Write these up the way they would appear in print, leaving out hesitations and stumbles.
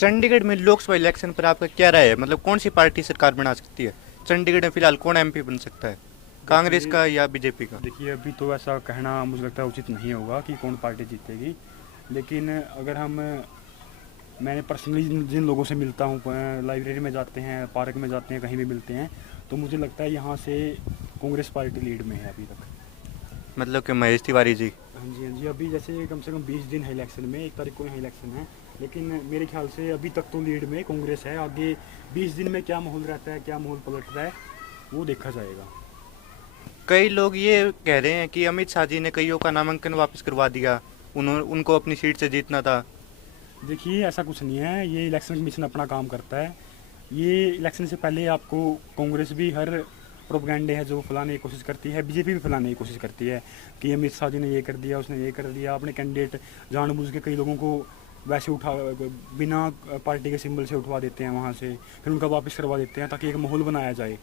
चंडीगढ़ में लोकसभा इलेक्शन पर आपका क्या राय है? मतलब कौन सी पार्टी सरकार बना सकती है? चंडीगढ़ में फिलहाल कौन एमपी बन सकता है, कांग्रेस देखिए का या बीजेपी का? देखिए अभी तो ऐसा कहना मुझे लगता है उचित नहीं होगा कि कौन पार्टी जीतेगी। लेकिन अगर हम मैंने पर्सनली जिन लोगों से मिलता हूँ, लाइब्रेरी में जाते हैं, पार्क में जाते हैं, कहीं भी मिलते हैं, तो मुझे लगता है यहाँ से कांग्रेस पार्टी लीड में है अभी तक। मतलब कि महेश तिवारी जी। हाँ जी, हाँ जी, अभी जैसे कम से कम 20 दिन है इलेक्शन में, 1 तारीख को यहाँ इलेक्शन है। लेकिन मेरे ख्याल से अभी तक तो लीड में कांग्रेस है। आगे 20 दिन में क्या माहौल रहता है, क्या माहौल पलटता है, वो देखा जाएगा। कई लोग ये कह रहे हैं कि अमित शाह जी ने कईयों का नामांकन वापस करवा दिया, उनको अपनी सीट से जीतना था। देखिए ऐसा कुछ नहीं है, ये इलेक्शन कमीशन अपना काम करता है। ये इलेक्शन से पहले आपको कांग्रेस भी हर प्रोपगेंडे है जो फैलाने की कोशिश करती है, बीजेपी भी फैलाने की कोशिश करती है कि अमित शाह जी ने ये कर दिया, उसने ये कर दिया, अपने कैंडिडेट जानबूझ के कई लोगों को वैसे उठा बिना पार्टी के सिंबल से उठवा देते हैं वहाँ से, फिर उनका वापस करवा देते हैं ताकि एक माहौल बनाया जाए।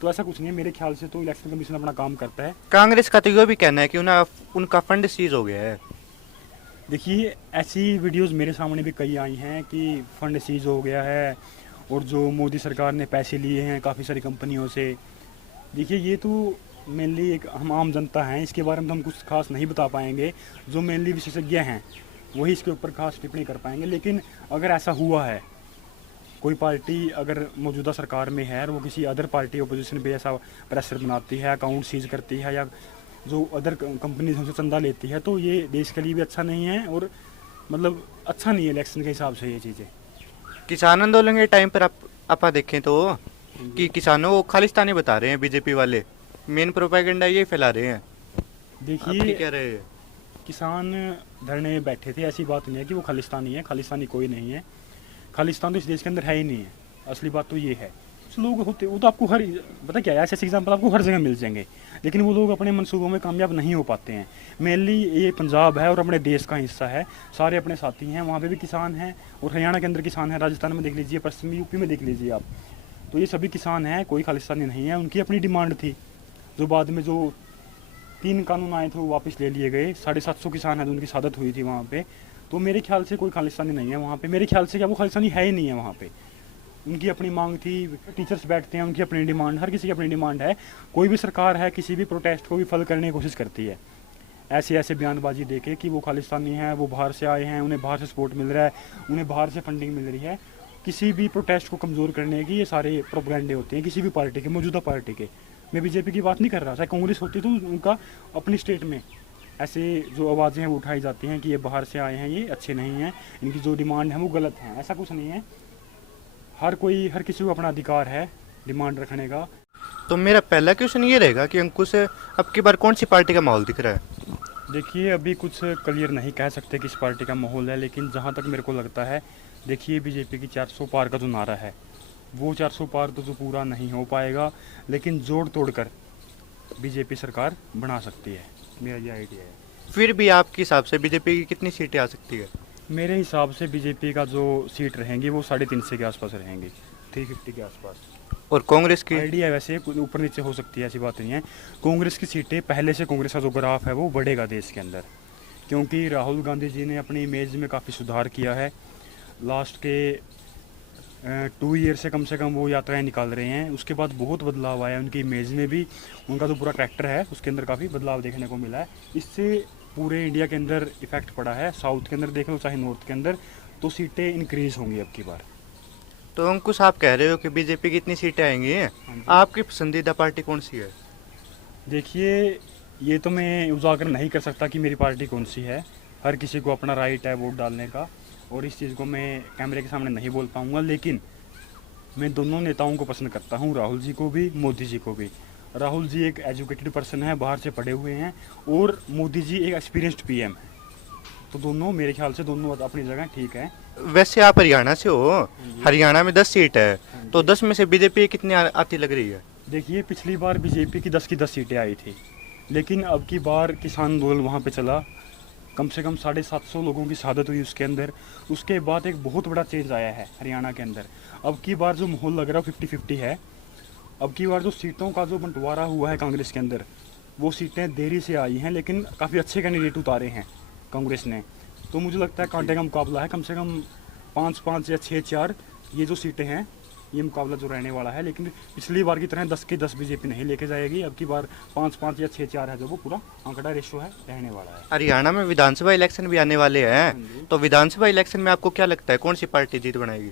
तो ऐसा कुछ नहीं है, मेरे ख्याल से तो इलेक्शन कमीशन अपना काम करता है। कांग्रेस का तो ये भी कहना है कि उनका फंड सीज हो गया है। देखिए ऐसी वीडियोस मेरे सामने भी कई आई हैं कि फंड सीज हो गया है और जो मोदी सरकार ने पैसे लिए हैं काफ़ी सारी कंपनियों से। देखिए ये तो मेनली एक हम आम जनता हैं, इसके बारे में तो हम कुछ खास नहीं बता पाएंगे। जो मेनली विशेषज्ञ हैं वही इसके ऊपर खास टिप्पणी कर पाएंगे। लेकिन अगर ऐसा हुआ है, कोई पार्टी अगर मौजूदा सरकार में है और वो किसी अदर पार्टी अपोजिशन पे ऐसा प्रेशर बनाती है, अकाउंट सीज करती है, या जो अदर कंपनीज हमसे चंदा लेती है, तो ये देश के लिए भी अच्छा नहीं है और मतलब अच्छा नहीं है इलेक्शन के हिसाब से ये चीज़ें। किसान आंदोलन के टाइम पर आप देखें तो कि किसानों को खालिस्तानी बता रहे हैं बीजेपी वाले, मेन प्रोपेगेंडा ये फैला रहे हैं। आपकी देखिए क्या राय है? किसान धरने में बैठे थे, ऐसी बात नहीं है कि वो खालिस्तानी है, खालिस्तानी कोई नहीं है। खालिस्तान तो इस देश के अंदर है ही नहीं है, असली बात तो ये है। कुछ लोग होते वो तो आपको हर पता क्या है, ऐसे ऐसे एग्जाम्पल आपको हर जगह मिल जाएंगे, लेकिन वो लोग अपने मंसूबों में कामयाब नहीं हो पाते हैं। मेनली ये पंजाब है और अपने देश का हिस्सा है, सारे अपने साथी हैं, वहाँ पे भी किसान हैं और हरियाणा के अंदर किसान हैं, राजस्थान में देख लीजिए, पश्चिमी यूपी में देख लीजिए आप। तो ये सभी किसान हैं, कोई खालिस्तानी नहीं है। उनकी अपनी डिमांड थी, जो बाद में जो 3 कानून आए थे वो वापस ले लिए गए। 750 किसान हैं जो उनकी शहादत हुई थी वहाँ पे। तो मेरे ख्याल से कोई खालिस्तानी नहीं है वहाँ पे, मेरे ख्याल से क्या वो खालिस्तानी है ही नहीं है वहाँ पे। उनकी अपनी मांग थी, टीचर्स बैठते हैं, उनकी अपनी डिमांड, हर किसी की अपनी डिमांड है। कोई भी सरकार है किसी भी प्रोटेस्ट को विफल करने की कोशिश करती है, ऐसे ऐसे बयानबाजी देके कि वो खालिस्तानी हैं, वो बाहर से आए हैं, उन्हें बाहर से सपोर्ट मिल रहा है, उन्हें बाहर से फंडिंग मिल रही है। किसी भी प्रोटेस्ट को कमज़ोर करने की ये सारे प्रोपगेंडे होते हैं किसी भी पार्टी के, मौजूदा पार्टी के। मैं बीजेपी की बात नहीं कर रहा, चाहे कांग्रेस होती तो उनका अपनी स्टेट में ऐसे जो आवाज़ें हैं वो उठाई जाती हैं कि ये बाहर से आए हैं, ये अच्छे नहीं हैं, इनकी जो डिमांड है वो गलत है। ऐसा कुछ नहीं है, हर किसी को अपना अधिकार है डिमांड रखने का। तो मेरा पहला क्वेश्चन ये रहेगा कि अंकुश, अब की बार कौन सी पार्टी का माहौल दिख रहा है? देखिए अभी कुछ क्लियर नहीं कह सकते किस पार्टी का माहौल है, लेकिन जहाँ तक मेरे को लगता है, देखिए बीजेपी की 400 पार का जो नारा है, वो 400 पार तो जो पूरा नहीं हो पाएगा, लेकिन जोड़ तोड़ कर बीजेपी सरकार बना सकती है, मेरा ये आइडिया है। फिर भी आपके हिसाब से बीजेपी की कितनी सीटें आ सकती है? मेरे हिसाब से बीजेपी का जो सीट रहेंगी वो 350 के आसपास रहेंगी, 350 के आसपास। और कांग्रेस की? आइडिया वैसे कुछ ऊपर नीचे हो सकती है, ऐसी बात नहीं है। कांग्रेस की सीटें पहले से, कांग्रेस का जो ग्राफ है वो बढ़ेगा देश के अंदर, क्योंकि राहुल गांधी जी ने अपनी इमेज में काफ़ी सुधार किया है। लास्ट के 2 ईयर से कम वो यात्राएं निकाल रहे हैं। उसके बाद बहुत बदलाव आया उनकी इमेज में भी, उनका जो पूरा कैरेक्टर है उसके अंदर काफ़ी बदलाव देखने को मिला है। इससे पूरे इंडिया के अंदर इफेक्ट पड़ा है, साउथ के अंदर देख लो चाहे नॉर्थ के अंदर, तो सीटें इंक्रीज होंगी अब की बार। तो अंकुश, आप कह रहे हो कि बीजेपी की इतनी सीटें आएंगी, हाँ जी। आपकी पसंदीदा पार्टी कौन सी है? देखिए ये तो मैं उजागर नहीं कर सकता कि मेरी पार्टी कौन सी है, हर किसी को अपना राइट है वोट डालने का, और इस चीज़ को मैं कैमरे के सामने नहीं बोल पाऊँगा। लेकिन मैं दोनों नेताओं को पसंद करता हूँ, राहुल जी को भी, मोदी जी को भी। राहुल जी एक एजुकेटेड पर्सन है, बाहर से पढ़े हुए हैं, और मोदी जी एक एक्सपीरियंस्ड पीएम है। तो दोनों मेरे ख्याल से दोनों अपनी जगह ठीक है। वैसे आप हरियाणा से हो, जी। हरियाणा में 10 सीट है, हाँ तो जी। 10 में से बीजेपी कितनी आती लग रही है? देखिए पिछली बार बीजेपी की 10 सीटें आई थी, लेकिन अब की बार किसान आंदोलन वहाँ पे चला, कम से कम 750 लोगों की शहादत हुई उसके अंदर। उसके बाद एक बहुत बड़ा चेंज आया है हरियाणा के अंदर। अब की बार जो माहौल लग रहा है 50-50 है। अब की बार जो सीटों का जो बंटवारा हुआ है कांग्रेस के अंदर, वो सीटें देरी से आई हैं, लेकिन काफ़ी अच्छे कैंडिडेट उतारे हैं कांग्रेस ने। तो मुझे लगता है कांटे का मुकाबला है, कम से कम 5-5 या 6-4 ये जो सीटें हैं, ये मुकाबला जो रहने वाला है। लेकिन पिछली बार की तरह 10 के 10 बीजेपी नहीं लेके जाएगी। अब की बार 5-5 या 6-4 है, जो वो पूरा आंकड़ा रेशो है रहने वाला है। हरियाणा में विधानसभा इलेक्शन भी आने वाले हैं, तो विधानसभा इलेक्शन में आपको क्या लगता है कौन सी पार्टी जीत बनाएगी?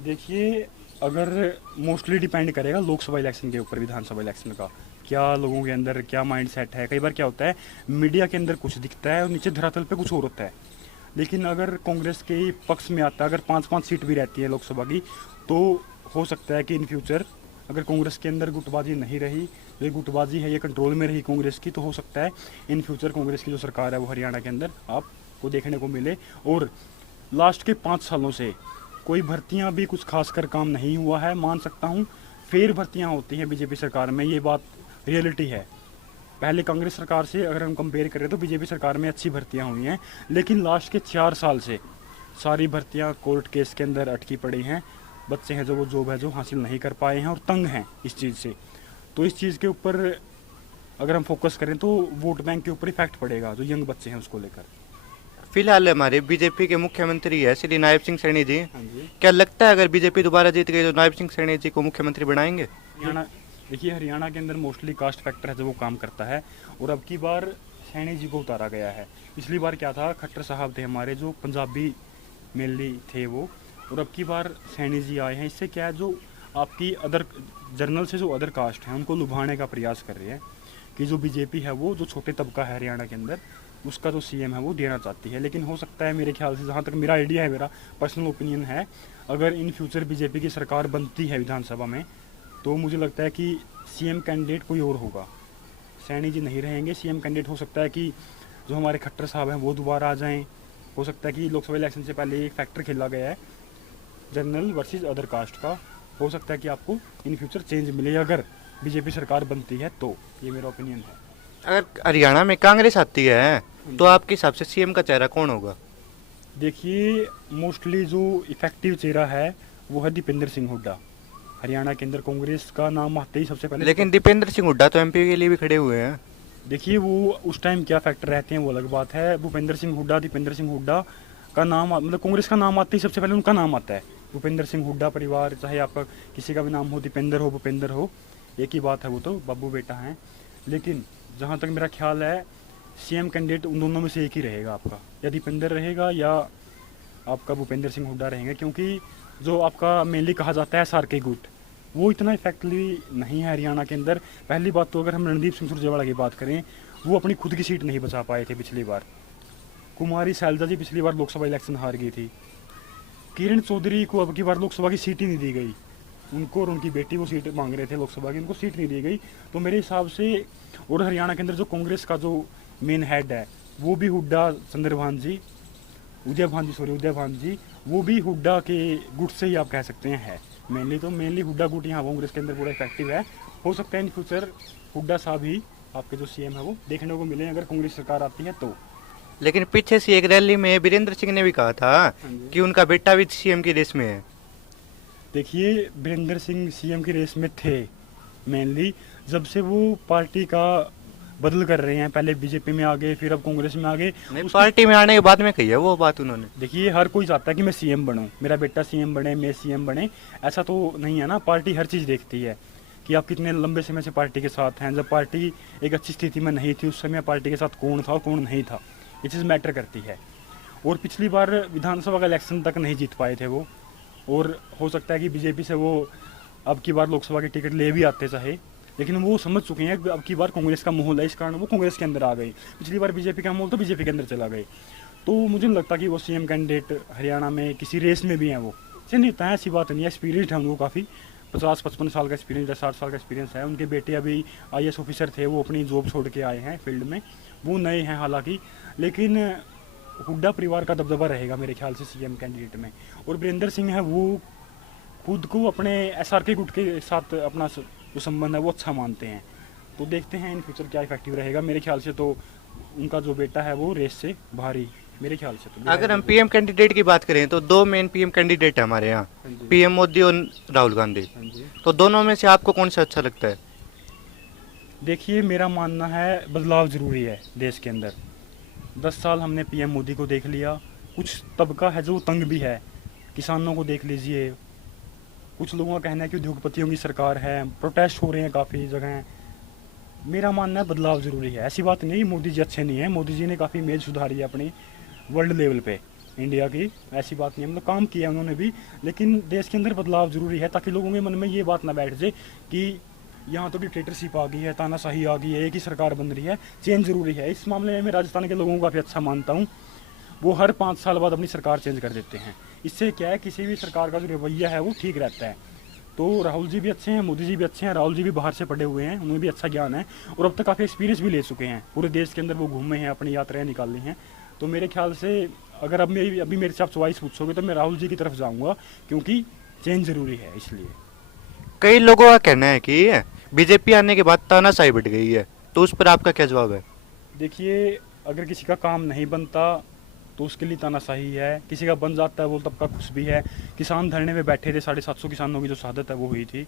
देखिए, अगर मोस्टली डिपेंड करेगा लोकसभा इलेक्शन के ऊपर, विधानसभा इलेक्शन का क्या लोगों के अंदर क्या माइंड सेट है। कई बार क्या होता है, मीडिया के अंदर कुछ दिखता है और नीचे धरातल पे कुछ और होता है। लेकिन अगर कांग्रेस के ही पक्ष में आता है, अगर 5-5 सीट भी रहती है लोकसभा की, तो हो सकता है कि इन फ्यूचर अगर कांग्रेस के अंदर गुटबाजी नहीं रही, ये गुटबाजी है ये कंट्रोल में रही कांग्रेस की, तो हो सकता है इन फ्यूचर कांग्रेस की जो सरकार है वो हरियाणा के अंदर आपको देखने को मिले। और लास्ट के 5 सालों से कोई भर्तियां भी कुछ खासकर काम नहीं हुआ है, मान सकता हूं। फेर भर्तियां होती हैं बीजेपी सरकार में, ये बात रियलिटी है। पहले कांग्रेस सरकार से अगर हम कंपेयर करें तो बीजेपी सरकार में अच्छी भर्तियां हुई हैं, लेकिन लास्ट के 4 साल से सारी भर्तियां कोर्ट केस के अंदर अटकी पड़ी हैं। बच्चे हैं जो वो जॉब है जो हासिल नहीं कर पाए हैं और तंग हैं इस चीज़ से। तो इस चीज़ के ऊपर अगर हम फोकस करें तो वोट बैंक के ऊपर इफेक्ट पड़ेगा, जो यंग बच्चे हैं उसको लेकर। फिलहाल हमारे बीजेपी के मुख्यमंत्री है श्री नायब सिंह सैनी जी। हाँ जी। क्या लगता है अगर बीजेपी दोबारा जीत गई तो नायब सिंह सैनी जी को मुख्यमंत्री बनाएंगे? हरियाणा, देखिए हरियाणा के अंदर मोस्टली कास्ट फैक्टर है जो वो काम करता है, और अब की बार सैनी जी को उतारा गया है। पिछली बार क्या था, खट्टर साहब थे हमारे जो पंजाबी मेनली थे वो, और अब की बार सैनी जी आए हैं। इससे क्या है, जो आपकी अदर जर्नल से जो अदर कास्ट हैं उनको लुभाने का प्रयास कर रहे हैं कि जो बीजेपी है वो जो छोटे तबका है हरियाणा के अंदर उसका जो सीएम है वो देना चाहती है। लेकिन हो सकता है, मेरे ख्याल से जहाँ तक मेरा आइडिया है, मेरा पर्सनल ओपिनियन है, अगर इन फ्यूचर बीजेपी की सरकार बनती है विधानसभा में, तो मुझे लगता है कि सीएम कैंडिडेट कोई और होगा, सैनी जी नहीं रहेंगे। सीएम कैंडिडेट हो सकता है कि जो हमारे खट्टर साहब हैं वो दोबारा आ जाएं। हो सकता है कि लोकसभा इलेक्शन से पहले एक फैक्टर खेला गया है जनरल वर्सेस अदर कास्ट का, हो सकता है कि आपको इन फ्यूचर चेंज मिले अगर बीजेपी सरकार बनती है तो। ये मेरा ओपिनियन है। अगर हरियाणा में कांग्रेस आती है तो आपके हिसाब से सीएम का चेहरा कौन होगा? देखिए, मोस्टली जो इफेक्टिव चेहरा है वो है दीपेंद्र सिंह हुड्डा। हरियाणा के अंदर कांग्रेस का नाम आते ही सबसे पहले, लेकिन दीपेंद्र सिंह हुड्डा तो एमपी के लिए भी खड़े हुए हैं। देखिए वो उस टाइम क्या फैक्टर रहते हैं वो अलग बात है। भूपेंद्र सिंह हुड्डा, दीपेंद्र सिंह हुड्डा का नाम, मतलब कांग्रेस का नाम आते ही सबसे पहले उनका नाम आता है। भूपेंद्र सिंह हुड्डा परिवार, चाहे आपका किसी का भी नाम हो, दीपेंद्र हो, भूपेंद्र हो, एक ही बात है, वो तो बाबू बेटा हैं। लेकिन जहाँ तक मेरा ख्याल है, सीएम कैंडिडेट उन दोनों में से एक ही रहेगा आपका, या दीपेंद्र रहेगा या आपका भूपेंद्र सिंह हुड्डा रहेंगे। क्योंकि जो आपका मेनली कहा जाता है सार्के गुट, वो इतना इफेक्टिवली नहीं है हरियाणा के अंदर। पहली बात तो अगर हम रणदीप सिंह सुरजेवाला की बात करें, वो अपनी खुद की सीट नहीं बचा पाए थे पिछली बार। कुमारी सैलजा जी पिछली बार लोकसभा इलेक्शन हार गई थी। किरण चौधरी को अब की बार लोकसभा की सीट ही नहीं दी गई। उनको और उनकी बेटी वो सीट मांग रहे थे लोकसभा की, उनको सीट नहीं दी गई। तो मेरे हिसाब से, और हरियाणा के अंदर जो कांग्रेस का जो मेन हेड है वो भी हुड्डा चंद्रभान जी, उदय भान जी, वो भी हुड्डा के गुट से ही आप कह सकते हैं है। मेनली हुड्डा गुट यहाँ कांग्रेस के अंदर पूरा इफेक्टिव है। हो सकता है इन फ्यूचर हुड्डा साहब ही आपके जो सीएम है वो देखने को मिले अगर कांग्रेस सरकार आती है तो। लेकिन पीछे से एक रैली में वीरेंद्र सिंह ने भी कहा था कि उनका बेटा भी सीएम की रेस में है। देखिए, वीरेंद्र सिंह सीएम की रेस में थे मेनली, जब से वो पार्टी का बदल कर रहे हैं। पहले बीजेपी में आ गए, फिर अब कांग्रेस में आ गए। पार्टी में आने के बाद में कही है वो बात उन्होंने। देखिए, हर कोई चाहता है कि मैं सीएम बनूं, मेरा बेटा सीएम बने, मैं सीएम बने। ऐसा तो नहीं है ना, पार्टी हर चीज़ देखती है कि आप कितने लंबे समय से पार्टी के साथ हैं। जब पार्टी एक अच्छी स्थिति में नहीं थी उस समय पार्टी के साथ कौन था और कौन नहीं था, ये चीज़ मैटर करती है। और पिछली बार विधानसभा का इलेक्शन तक नहीं जीत पाए थे वो, और हो सकता है कि बीजेपी से वो अब की बार लोकसभा की टिकट ले भी आते चाहे, लेकिन वो समझ चुके हैं अब की बार कांग्रेस का माहौल है, इस कारण वो कांग्रेस के अंदर आ गई। पिछली बार बीजेपी का माहौल तो बीजेपी के अंदर चला गए। तो मुझे नहीं लगता कि वो सीएम कैंडिडेट हरियाणा में किसी रेस में भी हैं। वो से नेता है, ऐसी बात नहीं है, एक्सपीरियंस है उनको काफ़ी, 50-55 साल का एक्सपीरियंस है, 60 साल का एक्सपीरियंस है। उनके बेटे अभी IAS ऑफिसर थे, वो अपनी जॉब छोड़ के आए हैं फील्ड में, वो नए हैं हालांकि। लेकिन हुड्डा परिवार का दबदबा रहेगा मेरे ख्याल से सीएम कैंडिडेट में। और वीरेंद्र सिंह है वो खुद को अपने SRK गुट के साथ अपना जो संबंध है वो अच्छा मानते हैं। तो देखते हैं इन फ्यूचर क्या इफेक्टिव रहेगा। मेरे ख्याल से तो उनका जो बेटा है वो रेस से बाहर ही, मेरे ख्याल से तो। अगर हम पीएम कैंडिडेट की बात करें तो 2 मेन पीएम कैंडिडेट है हमारे यहाँ, पीएम मोदी और राहुल गांधी। तो दोनों में से आपको कौन सा अच्छा लगता है? देखिए, मेरा मानना है बदलाव जरूरी है देश के अंदर। 10 साल हमने पीएम मोदी को देख लिया, कुछ तबका है जो तंग भी है, किसानों को देख लीजिए, कुछ लोगों का कहना है कि उद्योगपतियों की सरकार है, प्रोटेस्ट हो रहे हैं काफ़ी जगह। मेरा मानना है बदलाव ज़रूरी है, ऐसी बात नहीं मोदी जी अच्छे नहीं है, मोदी जी ने काफ़ी इमेज सुधारी है अपनी वर्ल्ड लेवल पे इंडिया की, ऐसी बात नहीं है, मतलब काम किया उन्होंने भी, लेकिन देश के अंदर बदलाव ज़रूरी है ताकि लोगों के मन में ये बात ना बैठ जाए कि यहाँ तो डिक्टेटरशिप आ गई है, तानाशाही आ गई है, एक ही सरकार बन रही है। चेंज ज़रूरी है। इस मामले में मैं राजस्थान के लोगों को काफ़ी अच्छा मानता हूँ, वो हर 5 साल बाद अपनी सरकार चेंज कर देते हैं। इससे क्या है, किसी भी सरकार का जो रवैया है वो ठीक रहता है। तो राहुल जी भी अच्छे हैं, मोदी जी भी अच्छे हैं, राहुल जी भी बाहर से पढ़े हुए हैं, उन्हें भी अच्छा ज्ञान है और अब तक काफ़ी एक्सपीरियंस भी ले चुके हैं, पूरे देश के अंदर वो घूमे हैं, अपनी यात्राएं निकाली हैं। तो मेरे ख्याल से अगर अभी मेरे से आप चॉइस पूछोगे तो मैं राहुल जी की तरफ जाऊँगा, क्योंकि चेंज ज़रूरी है इसलिए। कई लोगों का कहना है कि बीजेपी आने के बाद तानाशाही बढ़ गई है, तो उस पर आपका क्या जवाब है? देखिए, अगर किसी का काम नहीं बनता तो उसके लिए तानाशाही है, किसी का बन जाता है वो तब का खुश भी है। किसान धरने में बैठे थे, 750 किसानों की जो शहादत है वो हुई थी।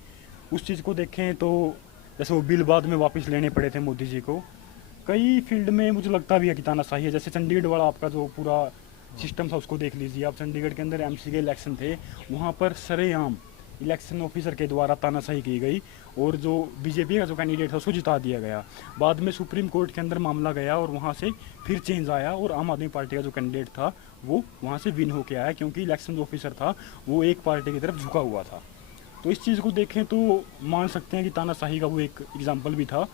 उस चीज़ को देखें तो जैसे वो बिल बाद में वापस लेने पड़े थे मोदी जी को, कई फील्ड में मुझे लगता भी है कि तानाशाही है। जैसे चंडीगढ़ वाला आपका जो पूरा सिस्टम था उसको देख लीजिए आप, चंडीगढ़ के अंदर एमसी के इलेक्शन थे, वहाँ पर सरेआम इलेक्शन ऑफिसर के द्वारा तानाशाही की गई और जो बीजेपी का जो कैंडिडेट था उसको जिता दिया गया। बाद में सुप्रीम कोर्ट के अंदर मामला गया और वहाँ से फिर चेंज आया और आम आदमी पार्टी का जो कैंडिडेट था वो वहाँ से विन होके आया, क्योंकि इलेक्शन जो ऑफिसर था वो एक पार्टी की तरफ झुका हुआ था। तो इस चीज़ को देखें तो मान सकते हैं कि तानाशाही का वो एक एग्जाम्पल भी था।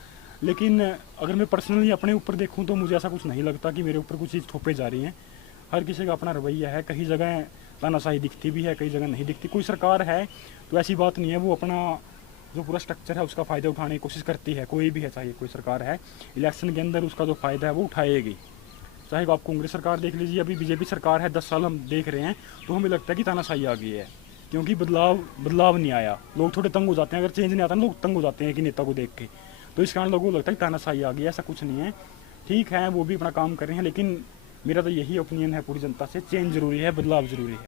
लेकिन अगर मैं पर्सनली अपने ऊपर देखूँ तो मुझे ऐसा कुछ नहीं लगता कि मेरे ऊपर कुछ चीज़ थोपे जा रही हैं। हर किसी का अपना रवैया है, कहीं जगह तानाशाही दिखती भी है, कई जगह नहीं दिखती। कोई सरकार है तो ऐसी बात नहीं है, वो अपना जो पूरा स्ट्रक्चर है उसका फ़ायदा उठाने की कोशिश करती है, कोई भी है, चाहे कोई सरकार है, इलेक्शन के अंदर उसका जो फ़ायदा है वो उठाएगी। चाहे आप कांग्रेस सरकार देख लीजिए, अभी बीजेपी सरकार है, 10 साल हम देख रहे हैं, तो हमें लगता है कि तानाशाही आ गई है, क्योंकि बदलाव नहीं आया। लोग थोड़े तंग हो जाते हैं, अगर चेंज नहीं आता ना लोग तंग हो जाते हैं कि नेता को देख के, तो इस कारण लोगों को लगता है कि तानाशाही आ गई है। ऐसा कुछ नहीं है, ठीक है वो भी अपना काम कर रहे हैं, लेकिन मेरा तो यही ओपिनियन है पूरी जनता से, चेंज ज़रूरी है, बदलाव ज़रूरी है।